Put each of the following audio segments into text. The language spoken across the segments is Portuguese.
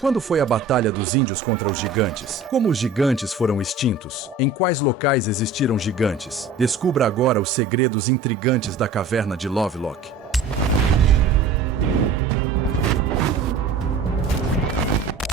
Quando foi a Batalha dos Índios contra os gigantes? Como os gigantes foram extintos? Em quais locais existiram gigantes? Descubra agora os segredos intrigantes da caverna de Lovelock.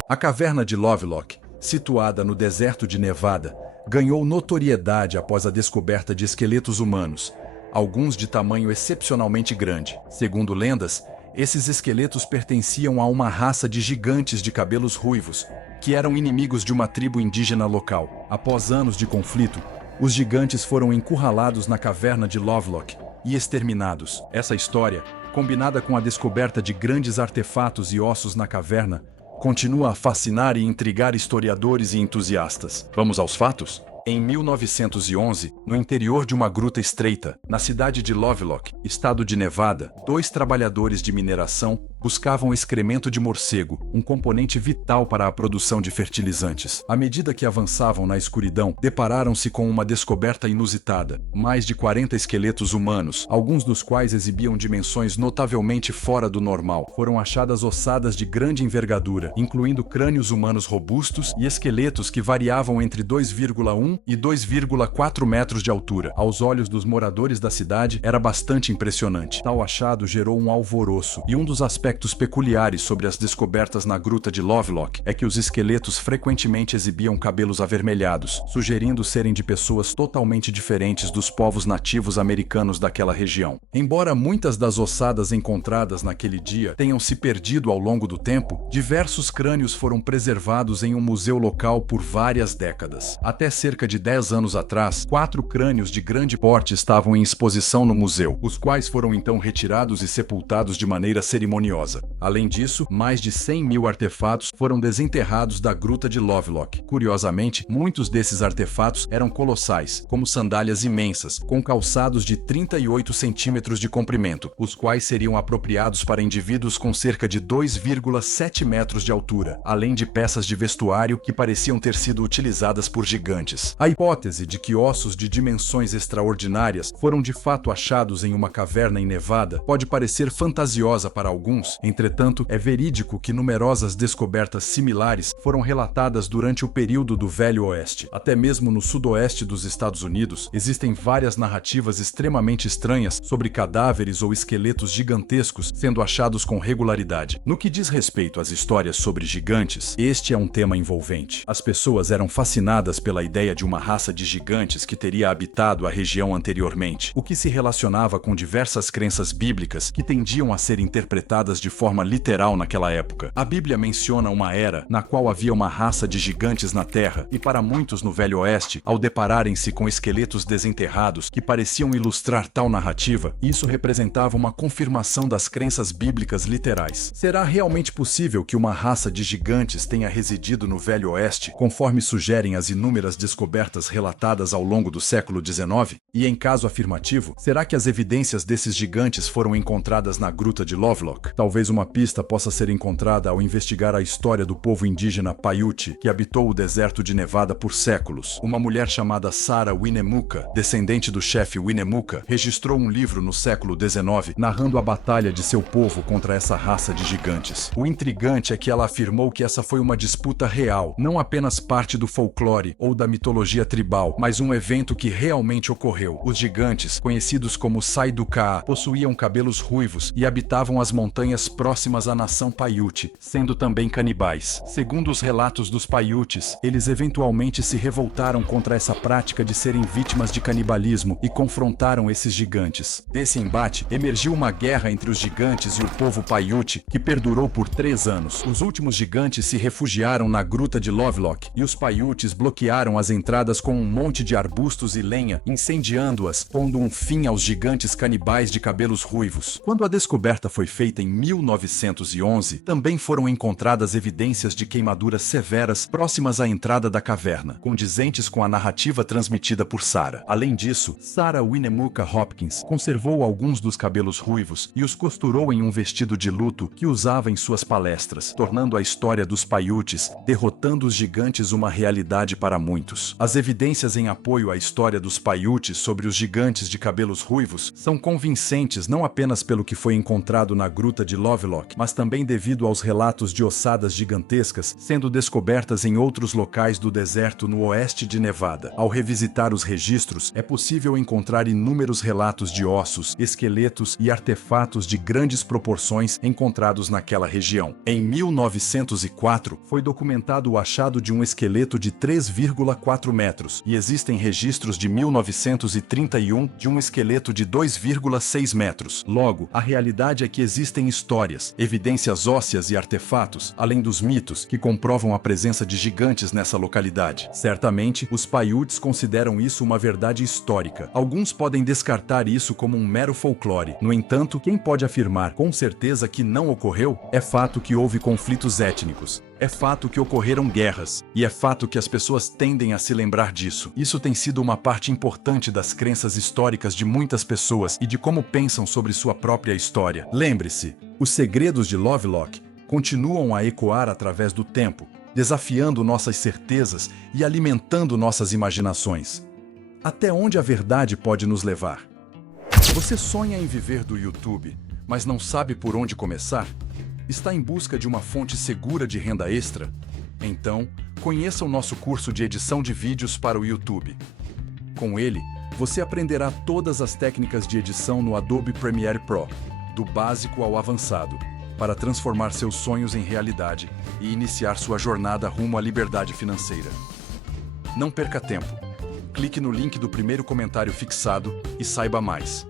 A caverna de Lovelock, situada no deserto de Nevada, ganhou notoriedade após a descoberta de esqueletos humanos, alguns de tamanho excepcionalmente grande. Segundo lendas, esses esqueletos pertenciam a uma raça de gigantes de cabelos ruivos, que eram inimigos de uma tribo indígena local. Após anos de conflito, os gigantes foram encurralados na caverna de Lovelock e exterminados. Essa história, combinada com a descoberta de grandes artefatos e ossos na caverna, continua a fascinar e intrigar historiadores e entusiastas. Vamos aos fatos? Em 1911, no interior de uma gruta estreita, na cidade de Lovelock, estado de Nevada, 2 trabalhadores de mineração buscavam excremento de morcego, um componente vital para a produção de fertilizantes. À medida que avançavam na escuridão, depararam-se com uma descoberta inusitada: mais de 40 esqueletos humanos, alguns dos quais exibiam dimensões notavelmente fora do normal. Foram achadas ossadas de grande envergadura, incluindo crânios humanos robustos e esqueletos que variavam entre 2,1 e 2,4 metros de altura. Aos olhos dos moradores da cidade, era bastante impressionante. Tal achado gerou um alvoroço, e um dos aspectos peculiares sobre as descobertas na gruta de Lovelock é que os esqueletos frequentemente exibiam cabelos avermelhados, sugerindo serem de pessoas totalmente diferentes dos povos nativos americanos daquela região. Embora muitas das ossadas encontradas naquele dia tenham se perdido ao longo do tempo, diversos crânios foram preservados em um museu local por várias décadas. Até cerca de 10 anos atrás, 4 crânios de grande porte estavam em exposição no museu, os quais foram então retirados e sepultados de maneira cerimoniosa. Além disso, mais de 100 mil artefatos foram desenterrados da gruta de Lovelock. Curiosamente, muitos desses artefatos eram colossais, como sandálias imensas, com calçados de 38 centímetros de comprimento, os quais seriam apropriados para indivíduos com cerca de 2,7 metros de altura, além de peças de vestuário que pareciam ter sido utilizadas por gigantes. A hipótese de que ossos de dimensões extraordinárias foram de fato achados em uma caverna em Nevada pode parecer fantasiosa para alguns. Entretanto, é verídico que numerosas descobertas similares foram relatadas durante o período do Velho Oeste. Até mesmo no sudoeste dos Estados Unidos, existem várias narrativas extremamente estranhas sobre cadáveres ou esqueletos gigantescos sendo achados com regularidade. No que diz respeito às histórias sobre gigantes, este é um tema envolvente. As pessoas eram fascinadas pela ideia de uma raça de gigantes que teria habitado a região anteriormente, o que se relacionava com diversas crenças bíblicas que tendiam a ser interpretadas de forma literal naquela época. A Bíblia menciona uma era na qual havia uma raça de gigantes na Terra, e para muitos no Velho Oeste, ao depararem-se com esqueletos desenterrados que pareciam ilustrar tal narrativa, isso representava uma confirmação das crenças bíblicas literais. Será realmente possível que uma raça de gigantes tenha residido no Velho Oeste, conforme sugerem as inúmeras descobertas relatadas ao longo do século XIX? E em caso afirmativo, será que as evidências desses gigantes foram encontradas na gruta de Lovelock? Talvez uma pista possa ser encontrada ao investigar a história do povo indígena Paiute, que habitou o deserto de Nevada por séculos. Uma mulher chamada Sarah Winnemucca, descendente do chefe Winnemucca, registrou um livro no século XIX narrando a batalha de seu povo contra essa raça de gigantes. O intrigante é que ela afirmou que essa foi uma disputa real, não apenas parte do folclore ou da mitologia tribal, mas um evento que realmente ocorreu. Os gigantes, conhecidos como Saidukaa, possuíam cabelos ruivos e habitavam as montanhas próximas à nação Paiute, sendo também canibais. Segundo os relatos dos Paiutes, eles eventualmente se revoltaram contra essa prática de serem vítimas de canibalismo e confrontaram esses gigantes. Desse embate, emergiu uma guerra entre os gigantes e o povo Paiute, que perdurou por 3 anos. Os últimos gigantes se refugiaram na gruta de Lovelock, e os Paiutes bloquearam as entradas com um monte de arbustos e lenha, incendiando-as, pondo um fim aos gigantes canibais de cabelos ruivos. Quando a descoberta foi feita em 1911, também foram encontradas evidências de queimaduras severas próximas à entrada da caverna, condizentes com a narrativa transmitida por Sarah. Além disso, Sarah Winnemucca Hopkins conservou alguns dos cabelos ruivos e os costurou em um vestido de luto que usava em suas palestras, tornando a história dos Paiutes derrotando os gigantes uma realidade para muitos. As evidências em apoio à história dos Paiutes sobre os gigantes de cabelos ruivos são convincentes não apenas pelo que foi encontrado na gruta de de Lovelock, mas também devido aos relatos de ossadas gigantescas sendo descobertas em outros locais do deserto no oeste de Nevada. Ao revisitar os registros, é possível encontrar inúmeros relatos de ossos, esqueletos e artefatos de grandes proporções encontrados naquela região. Em 1904, foi documentado o achado de um esqueleto de 3,4 metros, e existem registros de 1931 de um esqueleto de 2,6 metros. Logo, a realidade é que existem histórias, evidências ósseas e artefatos, além dos mitos, que comprovam a presença de gigantes nessa localidade. Certamente, os Paiutes consideram isso uma verdade histórica. Alguns podem descartar isso como um mero folclore. No entanto, quem pode afirmar com certeza que não ocorreu? É fato que houve conflitos étnicos. É fato que ocorreram guerras, e é fato que as pessoas tendem a se lembrar disso. Isso tem sido uma parte importante das crenças históricas de muitas pessoas e de como pensam sobre sua própria história. Lembre-se, os segredos de Lovelock continuam a ecoar através do tempo, desafiando nossas certezas e alimentando nossas imaginações. Até onde a verdade pode nos levar? Você sonha em viver do YouTube, mas não sabe por onde começar? Está em busca de uma fonte segura de renda extra? Então, conheça o nosso curso de edição de vídeos para o YouTube. Com ele, você aprenderá todas as técnicas de edição no Adobe Premiere Pro, do básico ao avançado, para transformar seus sonhos em realidade e iniciar sua jornada rumo à liberdade financeira. Não perca tempo. Clique no link do primeiro comentário fixado e saiba mais.